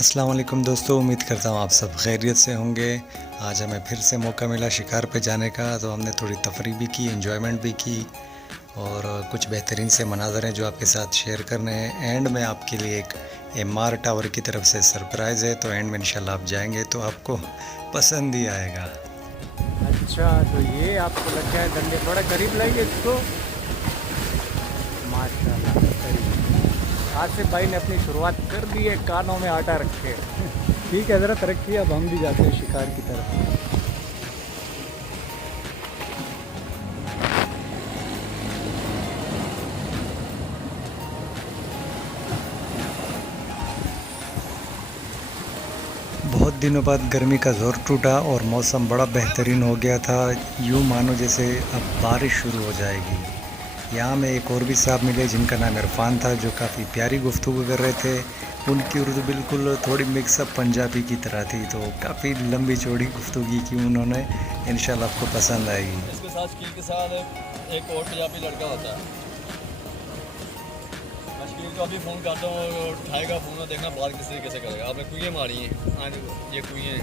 अस्सलाम वालेकुम दोस्तों, उम्मीद करता हूँ आप सब खैरियत से होंगे। आज हमें फिर से मौका मिला शिकार पे जाने का, तो हमने थोड़ी तफरी भी की, एंजॉयमेंट भी की और कुछ बेहतरीन से मनाज़र हैं जो आपके साथ शेयर करने हैं। एंड में आपके लिए एक एमआर टावर की तरफ से सरप्राइज़ है, तो एंड में इंशाल्लाह आप जाएंगे तो आपको पसंद ही आएगा। अच्छा, तो ये आपको लगता है डंडे थोड़ा करीब लाइए इसको। माशाल्लाह करीब। आसिफ भाई ने अपनी शुरुआत कर दी है कानों में आटा रखे। ठीक है हज़रत, रखिए, अब हम भी जाते हैं शिकार की तरफ। बहुत दिनों बाद गर्मी का ज़ोर टूटा और मौसम बड़ा बेहतरीन हो गया था। यूँ मानो जैसे अब बारिश शुरू हो जाएगी। यहाँ में एक और भी साहब मिले जिनका नाम इरफान था, जो काफ़ी प्यारी गुफ्तगू कर रहे थे। उनकी उर्दू बिल्कुल थोड़ी मिक्सअप पंजाबी की तरह थी, तो काफ़ी लंबी चौड़ी गुफ्तगू की उन्होंने। इंशाल्लाह आपको पसंद आएगी। इसके साथ शकील के साथ एक और पंजाबी लड़का होता है। मैं शकील को अभी फ़ोन करता हूँ और उठाएगा फ़ोन और देखना बात किस तरीके से करेगा। आपने कुएँ मारी हैं, आज ये कुएँ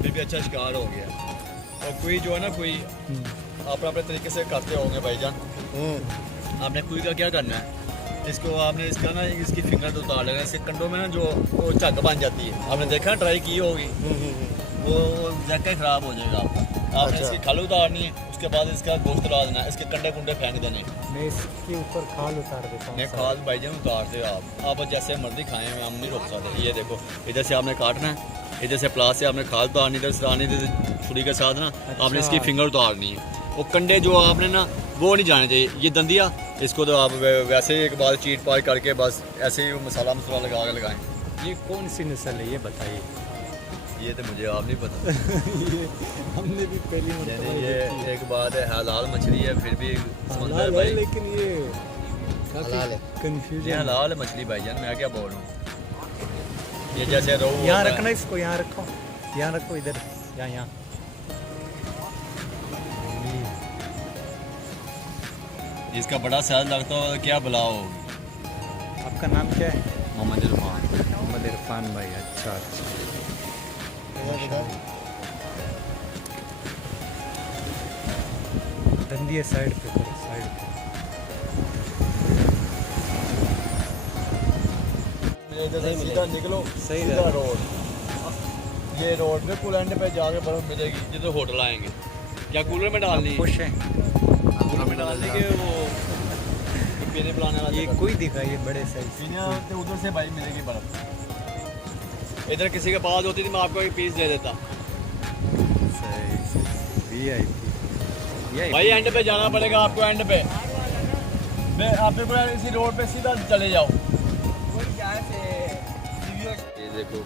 फिर भी अच्छा शिकार हो गया। और कुएँ जो है ना, कुएँ आप अपने तरीके से करते होंगे भाईजान। आपने कुएँ का क्या करना है, इसको आपने इसका ना इसकी फिंगर तो उतार लेना। इसके कंडों में ना जो वो झग बन जाती है, आपने देखा, ट्राई की होगी, वो जगह ख़राब हो जाएगा आपका। आपने इसकी खाल उतारनी है, उसके बाद इसका गोश्त ला देना, इसके कंडे कुंडे फेंक देने। मैं इसके ऊपर खाल उतार देता हूँ। नहीं, खाल भाईजान उतारते हो आप जैसे मर्जी खाएं, हम नहीं रोक सकते। ये देखो, इधर से आपने काटना है, इधर से प्लास से आपने खाल उतारनी, इधर से आनी, इधर छुरी के साथ ना आपने इसकी फिंगर उतारनी है। वो कंडे जो आपने ना वो नहीं जाने चाहिए। ये दंदिया, इसको तो आप वैसे ही एक बार चीट पाट करके बस ऐसे ही मसाला लगा के लगाएं। ये कौन सी नस्ल है ये बताइए। ये तो मुझे आप नहीं पता। ये हमने भी पहली मरतबा ये एक बात है, हलाल मछली है, फिर भी समंदर हलाल है, भाई लेकिन ये हलाल है, ये कंफ्यूजन। हलाल है मछली भाईजान, मैं क्या बोल रहा हूँ। ये जैसे रोहू यहाँ होता है। रखना, इसको यहाँ रखो, यहाँ रखो, इधर, यहाँ। इसका बड़ा साइज लगता हो, क्या बुलाओ। आपका नाम क्या है? मोहम्मद इरफान। मोहम्मद इरफान भाई। अच्छा। धंधिए साइड पे करो, साइड पे। इधर से सीधा निकलो, सही सीधा है। रोड। ये रोड बिल्कुल एंड पे जाके बर्फ मिलेगी, जिधर होटल आएंगे। क्या कूलर में डालनी है? खुश है? कूलर में डालने के वो पीने पिलाने वाला ये कोई दिखाइए बड़े साइज। पीने तो उधर से भाई मिलेगी बर्फ। इधर किसी के पास होती थी, मैं आपको एक पीस दे देता। भाई एंड पे जाना पड़ेगा आपको, एंड पे। आप बिल्कुल इसी रोड पे सीधा चले जाओ। ये देखो,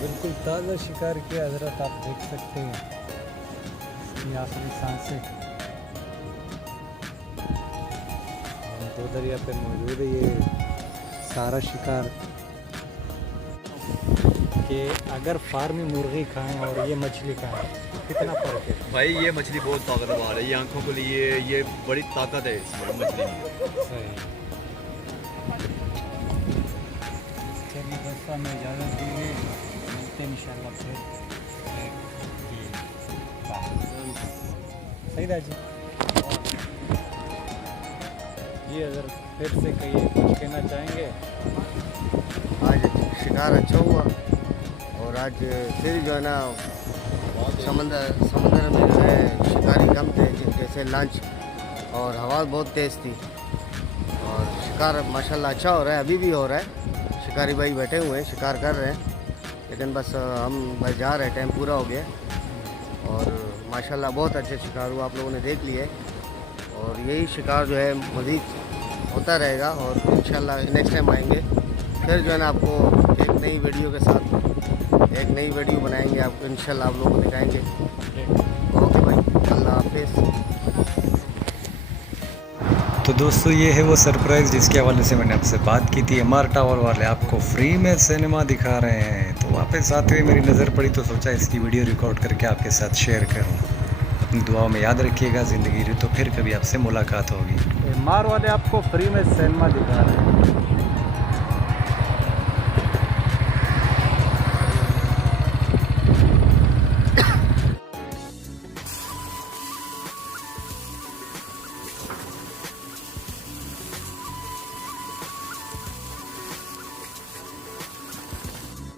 बिल्कुल ताज़ा शिकार किया हजरत, आप देख सकते हैं इसकी आखिरी सांसें। दो दरिया पे मौजूद है ये सारा शिकार। कि अगर फार्मी मुर्गी खाएं और ये मछली खाएं, कितना फ़र्क है? भाई ये मछली बहुत ताकतवर है, ये आंखों के लिए ये बड़ी ताकत है इसमें मछली में। सही। चलिए बस हमें इजाज़त दीजिए, मिलते हैं इंशाल्लाह फिर। सही राजी जी, अगर फिर से कहिए, कुछ कहना चाहेंगे? आज शिकार अच्छा हुआ और आज फिर जो है ना समंदर में जो है शिकारी कम थे, जैसे लंच, और हवा बहुत तेज़ थी और शिकार माशाल्लाह अच्छा हो रहा है, अभी भी हो रहा है। शिकारी भाई बैठे हुए हैं, शिकार कर रहे हैं, लेकिन बस हम बस जा रहे हैं, टाइम पूरा हो गया और माशाल्लाह बहुत अच्छे शिकार हुआ, आप लोगों ने देख लिया है। और यही शिकार जो है मज़ीद होता रहेगा और इंशाल्लाह नेक्स्ट टाइम आएंगे फिर जो है ना आपको एक नई वीडियो के साथ एक नई वीडियो बनाएंगे, आपको इंशाल्लाह आप लोगों को दिखाएंगे। ओके भाई, अल्लाह हाफिज़। तो दोस्तों, ये है वो सरप्राइज़ जिसके हवाले से मैंने आपसे बात की थी। एमआर टावर वाले आपको फ्री में सिनेमा दिखा रहे हैं, तो वापस आते हुए मेरी नज़र पड़ी तो सोचा इसकी वीडियो रिकॉर्ड करके आपके साथ शेयर करूँ। अपनी दुआओं में याद रखिएगा। ज़िंदगी रही तो फिर कभी आपसे मुलाकात होगी। मार वाले आपको फ्री में सिनेमा दिखा रहे हैं।